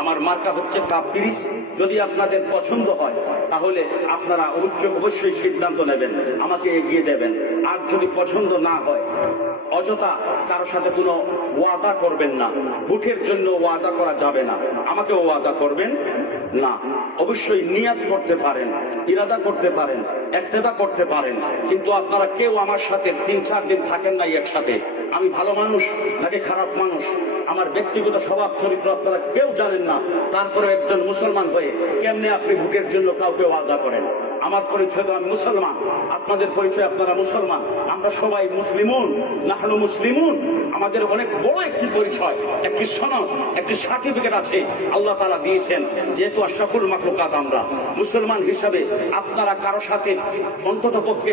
আমার মার্কা হচ্ছে কাপ 30। যদি আপনাদের পছন্দ হয় তাহলে আপনারা অবশ্যই সিদ্ধান্ত নেবেন, আমাকে এগিয়ে দেবেন। আর যদি পছন্দ না হয়, অযথা কারোর সাথে কোনো ওয়াদা করবেন না। ভোটের জন্য ওয়াদা করা যাবে না, আমাকে ওয়াদা করবেন না। অবশ্যই নিয়াত করতে পারেন, ইরাদা করতে পারেন, ইক্তেদা করতে পারেন, কিন্তু আপনারা কেউ আমার সাথে 3-4 দিন থাকেন না একসাথে। আমি ভালো মানুষ নাকি খারাপ মানুষ, আমার ব্যক্তিগত স্বভাব চরিত্র আপনারা কেউ জানেন না। তারপরে একজন মুসলমান হয়ে কেমনে আপনি ভোটের জন্য কাউকে ওয়াদা করেন? আমার পরিচয় তো আমি মুসলমান, আপনাদের পরিচয় আপনারা মুসলমান। আমরা সবাই মুসলিমুন, নাহনু মুসলিমুন। আমাদের অনেক বড় একটি পরিচয়, একটি সনদ, একটি সার্টিফিকেট আছে আল্লাহ তাআলা দিয়েছেন। যেহেতু আশরাফুল মাখলুকাত আমরা মুসলমান হিসাবে, আপনারা কারো সাথে অন্তত পক্ষে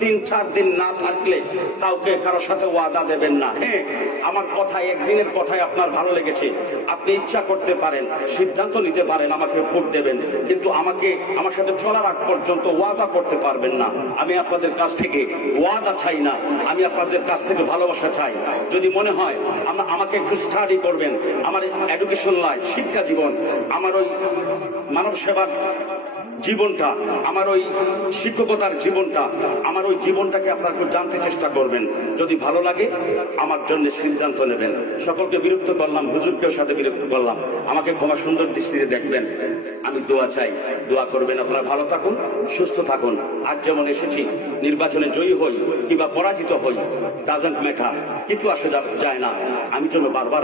3-4 দিন না থাকলে কাউকে কারো সাথে ওয়াদা দেবেন না। হ্যাঁ, আমার কথা একদিনের কথায় আপনার ভালো লেগেছে, আপনি ইচ্ছা করতে পারেন, সিদ্ধান্ত নিতে পারেন আমাকে ভোট দেবেন, কিন্তু আমার সাথে চলার আগ পর্যন্ত ওয়াদা করতে পারবেন না। আমি আপনাদের কাছ থেকে ওয়াদা চাই না, আমি আপনাদের কাছ থেকে ভালোবাসা চাই। যদি মনে হয় আমাকে একটু স্টাডি করবেন, আমার এডুকেশন লাইফ, শিক্ষা জীবন, আমার ওই মানব সেবার জীবনটা, আমার ওই শিক্ষকতার জীবনটা, আমার ওই জীবনটাকে আপনারা একটু জানতে চেষ্টা করবেন। যদি ভালো লাগে আমার জন্য সিদ্ধান্ত নেবেন। সকলকে বিরক্ত করলাম, হুজুরকেও সাথে বিরক্ত করলাম, আমাকে ক্ষমা সুন্দর দৃষ্টিতে দেখবেন। আমি দোয়া চাই, দোয়া করবেন। আপনারা ভালো থাকুন, সুস্থ থাকুন। আজ যেমন এসেছি, নির্বাচনে জয়ী হই কিংবা পরাজিত হই, ডাজন্ট ম্যাটার, কিছু আসে যায় না। আমি যেন বারবার